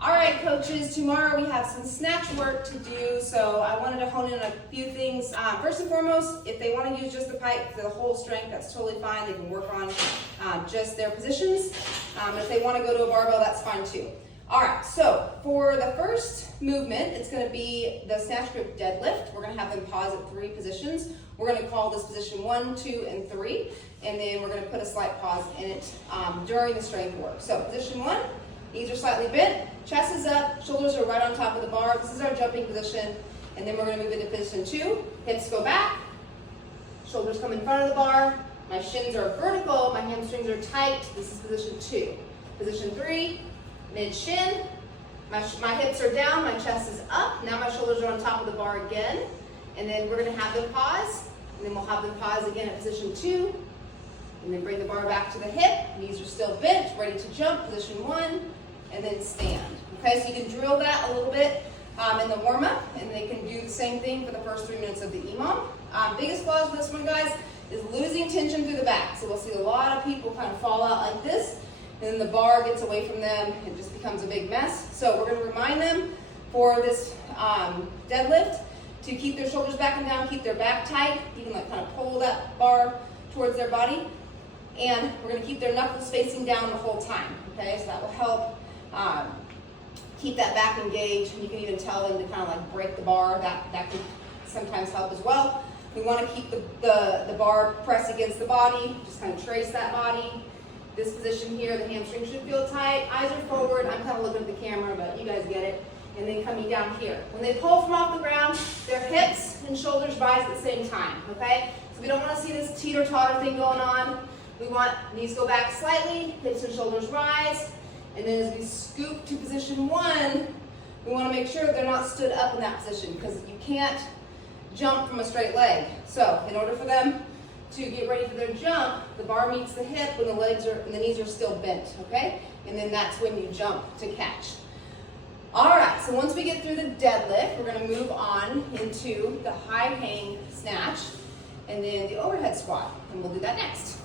All right, coaches, tomorrow we have some snatch work to do, so I wanted to hone in on a few things. First and foremost, if they want to use just the pike for the whole strength, that's totally fine. They can work on just their positions. If they want to go to a barbell, that's fine too. All right, so for the first movement, it's going to be the snatch grip deadlift. We're going to have them pause at 3 positions. We're going to call this position 1, 2, and 3, and then we're going to put a slight pause in it during the strength work. So position 1, knees are slightly bent, chest is up, shoulders are right on top of the bar. This is our jumping position, and then we're going to move into position 2. Hips go back, shoulders come in front of the bar, my shins are vertical, my hamstrings are tight. This is position 2. Position 3, mid shin, my hips are down, my chest is up. Now my shoulders are on top of the bar again, and then we're going to have them pause, and then we'll have them pause again at position 2, and then bring the bar back to the hip. Knees are still bent, ready to jump. Position 1, and then stand. Okay, so you can drill that a little bit in the warm-up, and they can do the same thing for the first 3 minutes of the EMOM. Biggest flaws with this one, guys, is losing tension through the back. So we'll see a lot of people kind of fall out like this, and then the bar gets away from them and just becomes a big mess. So we're going to remind them for this deadlift to keep their shoulders back and down, keep their back tight. You can like kind of pull that bar towards their body, and we're going to keep their knuckles facing down the whole time. Okay, so that will help keep that back engaged. You can even tell them to kind of like break the bar. That can sometimes help as well. We want to keep the bar pressed against the body. Just kind of trace that body. This position here, the hamstring should feel tight. Eyes are forward. I'm kind of looking at the camera, but you guys get it. And then coming down here. When they pull from off the ground, their hips and shoulders rise at the same time, okay? So we don't want to see this teeter-totter thing going on. We want knees go back slightly, hips and shoulders rise. And then as we scoop to position 1, we want to make sure they're not stood up in that position, because you can't jump from a straight leg. So in order for them to get ready for their jump, the bar meets the hip when the knees are still bent, okay? And then that's when you jump to catch. All right, so once we get through the deadlift, we're going to move on into the high hang snatch and then the overhead squat, and we'll do that next.